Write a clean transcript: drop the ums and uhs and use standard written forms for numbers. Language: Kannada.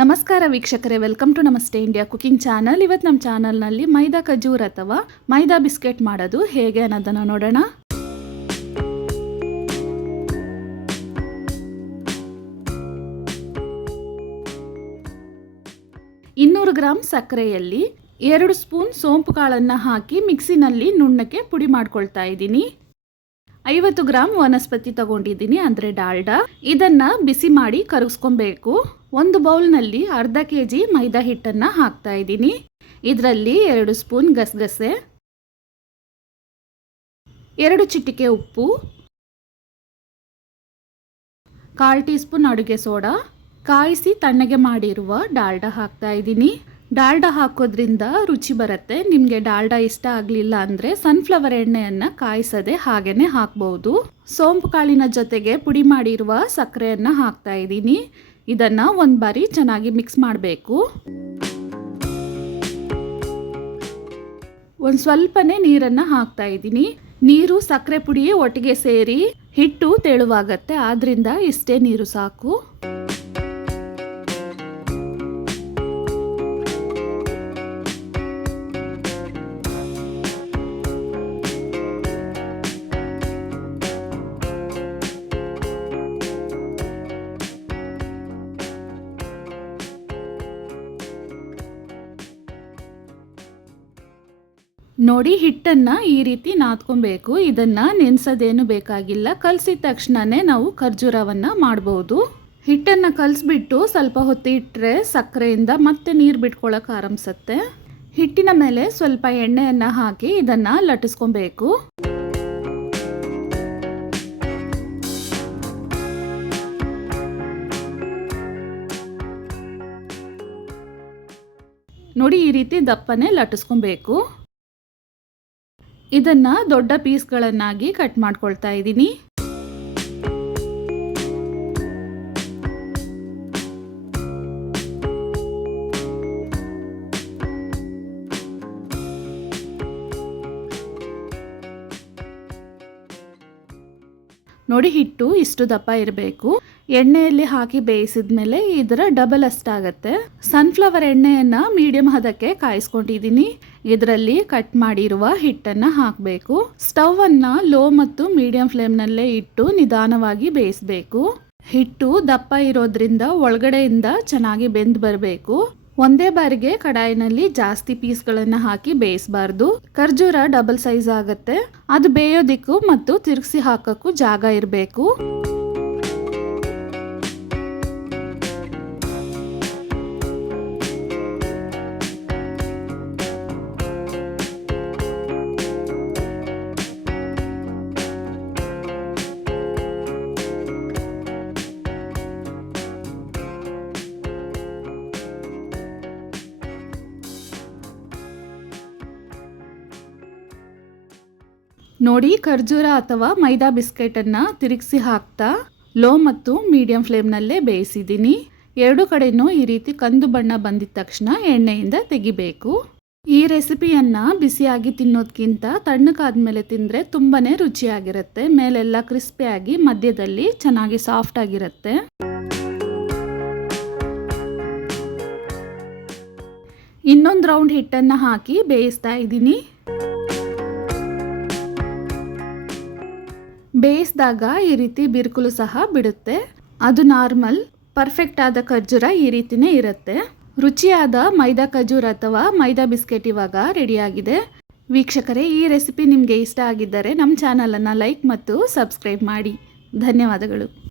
ನಮಸ್ಕಾರ ವೀಕ್ಷಕರೇ, ವೆಲ್ಕಮ್ ಟು ನಮಸ್ತೆ ಇಂಡಿಯಾ ಕುಕಿಂಗ್ ಚಾನಲ್. ಇವತ್ತು ನಮ್ಮ ಚಾನಲ್ನಲ್ಲಿ ಮೈದಾ ಖಜೂರ್ ಅಥವಾ ಮೈದಾ ಬಿಸ್ಕೆಟ್ ಮಾಡೋದು ಹೇಗೆ ಅನ್ನೋದನ್ನು ನೋಡೋಣ. ಇನ್ನೂರು ಗ್ರಾಂ ಸಕ್ಕರೆಯಲ್ಲಿ 2 ಸ್ಪೂನ್ ಸೋಂಪು ಕಾಳನ್ನು ಹಾಕಿ ಮಿಕ್ಸಿನಲ್ಲಿ ನುಣ್ಣಕ್ಕೆ ಪುಡಿ ಮಾಡ್ಕೊಳ್ತಾ ಇದ್ದೀನಿ. 50 ಗ್ರಾಂ ವನಸ್ಪತಿ ತಗೊಂಡಿದ್ದೀನಿ, ಅಂದರೆ ಡಾಲ್ಡಾ. ಇದನ್ನ ಬಿಸಿ ಮಾಡಿ ಕರಗಿಸ್ಕೊಬೇಕು. ಒಂದು ಬೌಲ್ನಲ್ಲಿ ಅರ್ಧ ಕೆಜಿ ಮೈದಾ ಹಿಟ್ಟನ್ನು ಹಾಕ್ತಾ ಇದ್ದೀನಿ. ಇದರಲ್ಲಿ 2 ಸ್ಪೂನ್ ಗಸಗಸೆ, 2 ಚಿಟಿಕೆ ಉಪ್ಪು, 1/4 ಟೀ ಸ್ಪೂನ್ ಅಡುಗೆ ಸೋಡಾ, ಕಾಯಿಸಿ ತಣ್ಣಗೆ ಮಾಡಿರುವ ಡಾಲ್ಡಾ ಹಾಕ್ತಾ ಇದ್ದೀನಿ. ಡಾಲ್ಡಾ ಹಾಕೋದ್ರಿಂದ ರುಚಿ ಬರುತ್ತೆ. ನಿಮಗೆ ಡಾಲ್ಡಾ ಇಷ್ಟ ಆಗಲಿಲ್ಲ ಅಂದರೆ ಸನ್ಫ್ಲವರ್ ಎಣ್ಣೆಯನ್ನು ಕಾಯಿಸದೆ ಹಾಗೇ ಹಾಕ್ಬೋದು. ಸೋಂಪು ಕಾಳಿನ ಜೊತೆಗೆ ಪುಡಿ ಮಾಡಿರುವ ಸಕ್ಕರೆಯನ್ನು ಹಾಕ್ತಾ ಇದ್ದೀನಿ. ಇದನ್ನು ಒಂದು ಬಾರಿ ಚೆನ್ನಾಗಿ ಮಿಕ್ಸ್ ಮಾಡಬೇಕು. ಒಂದು ಸ್ವಲ್ಪನೇ ನೀರನ್ನು ಹಾಕ್ತಾ ಇದ್ದೀನಿ. ನೀರು ಸಕ್ಕರೆ ಪುಡಿ ಒಟ್ಟಿಗೆ ಸೇರಿ ಹಿಟ್ಟು ತೆಳುವಾಗತ್ತೆ, ಆದ್ರಿಂದ ಇಷ್ಟೇ ನೀರು ಸಾಕು. ನೋಡಿ, ಹಿಟ್ಟನ್ನು ಈ ರೀತಿ ನಾದ್ಕೊಬೇಕು. ಇದನ್ನು ನೆನೆಸೋದೇನು ಬೇಕಾಗಿಲ್ಲ. ಕಲಸಿದ ತಕ್ಷಣವೇ ನಾವು ಖರ್ಜೂರವನ್ನು ಮಾಡ್ಬೋದು. ಹಿಟ್ಟನ್ನು ಕಲಸಿಬಿಟ್ಟು ಸ್ವಲ್ಪ ಹೊತ್ತು ಇಟ್ಟರೆ ಸಕ್ಕರೆಯಿಂದ ಮತ್ತೆ ನೀರು ಬಿಟ್ಕೊಳ್ಳೋಕೆ ಆರಂಭಿಸುತ್ತೆ. ಹಿಟ್ಟಿನ ಮೇಲೆ ಸ್ವಲ್ಪ ಎಣ್ಣೆಯನ್ನು ಹಾಕಿ ಇದನ್ನು ಲಟ್ಟಿಸ್ಕೊಬೇಕು. ನೋಡಿ, ಈ ರೀತಿ ದಪ್ಪನೆ ಲಟ್ಟಿಸ್ಕೊಬೇಕು. ಇದನ್ನು ದೊಡ್ಡ ಪೀಸ್ಗಳನ್ನಾಗಿ ಕಟ್ ಮಾಡ್ಕೊಳ್ತಾ ಇದ್ದೀನಿ. ನೋಡಿ, ಹಿಟ್ಟು ಇಷ್ಟು ದಪ್ಪ ಇರಬೇಕು. ಎಣ್ಣೆಯಲ್ಲಿ ಹಾಕಿ ಬೇಯಿಸಿದ ಮೇಲೆ ಇದರ ಡಬಲ್ ಅಷ್ಟಾಗತ್ತೆ. ಸನ್ಫ್ಲವರ್ ಎಣ್ಣೆಯನ್ನು ಮೀಡಿಯಂ ಹದಕ್ಕೆ ಕಾಯಿಸ್ಕೊಂಡಿದ್ದೀನಿ. ಇದರಲ್ಲಿ ಕಟ್ ಮಾಡಿರುವ ಹಿಟ್ಟನ್ನು ಹಾಕಬೇಕು. ಸ್ಟವ್ ಅನ್ನು ಲೋ ಮತ್ತು ಮೀಡಿಯಂ ಫ್ಲೇಮ್ನಲ್ಲೇ ಇಟ್ಟು ನಿಧಾನವಾಗಿ ಬೇಯಿಸಬೇಕು. ಹಿಟ್ಟು ದಪ್ಪ ಇರೋದ್ರಿಂದ ಒಳಗಡೆಯಿಂದ ಚೆನ್ನಾಗಿ ಬೆಂದು ಬರಬೇಕು. ಒಂದೇ ಬಾರಿಗೆ ಕಡಾಯಿನಲ್ಲಿ ಜಾಸ್ತಿ ಪೀಸ್ಗಳನ್ನು ಹಾಕಿ ಬೇಯಿಸಬಾರ್ದು. ಖರ್ಜೂರ ಡಬಲ್ ಸೈಜ್ ಆಗುತ್ತೆ. ಅದು ಬೇಯೋದಿಕ್ಕೂ ಮತ್ತು ತಿರುಗಿಸಿ ಹಾಕೋಕ್ಕೂ ಜಾಗ ಇರಬೇಕು. ನೋಡಿ, ಖರ್ಜೂರ ಅಥವಾ ಮೈದಾ ಬಿಸ್ಕೆಟನ್ನು ತಿರುಗಿಸಿ ಹಾಕ್ತಾ ಲೋ ಮತ್ತು ಮೀಡಿಯಂ ಫ್ಲೇಮ್ನಲ್ಲೇ ಬೇಯಿಸಿದ್ದೀನಿ. 2 ಕಡೆನೂ ಈ ರೀತಿ ಕಂದು ಬಣ್ಣ ಬಂದಿದ ತಕ್ಷಣ ಎಣ್ಣೆಯಿಂದ ತೆಗಿಬೇಕು. ಈ ರೆಸಿಪಿಯನ್ನು ಬಿಸಿಯಾಗಿ ತಿನ್ನೋದಕ್ಕಿಂತ ತಣ್ಣಗಾದ್ಮೇಲೆ ತಿಂದರೆ ತುಂಬಾ ರುಚಿಯಾಗಿರುತ್ತೆ. ಮೇಲೆಲ್ಲ ಕ್ರಿಸ್ಪಿಯಾಗಿ ಮಧ್ಯದಲ್ಲಿ ಚೆನ್ನಾಗಿ ಸಾಫ್ಟ್ ಆಗಿರುತ್ತೆ. ಇನ್ನೊಂದು ರೌಂಡ್ ಹಿಟ್ಟನ್ನು ಹಾಕಿ ಬೇಯಿಸ್ತಾ ಇದ್ದೀನಿ. ಬೇಯಿಸಿದಾಗ ಈ ರೀತಿ ಬಿರುಕುಲು ಸಹ ಬಿಡುತ್ತೆ. ಅದು ನಾರ್ಮಲ್. ಪರ್ಫೆಕ್ಟ್ ಆದ ಖರ್ಜೂರ ಈ ರೀತಿನೇ ಇರುತ್ತೆ. ರುಚಿಯಾದ ಮೈದಾ ಖಜೂರ್ ಅಥವಾ ಮೈದಾ ಬಿಸ್ಕೆಟ್ ಇವಾಗ ರೆಡಿಯಾಗಿದೆ. ವೀಕ್ಷಕರೇ, ಈ ರೆಸಿಪಿ ನಿಮಗೆ ಇಷ್ಟ ಆಗಿದ್ದರೆ ನಮ್ಮ ಚಾನಲನ್ನು ಲೈಕ್ ಮತ್ತು ಸಬ್ಸ್ಕ್ರೈಬ್ ಮಾಡಿ. ಧನ್ಯವಾದಗಳು.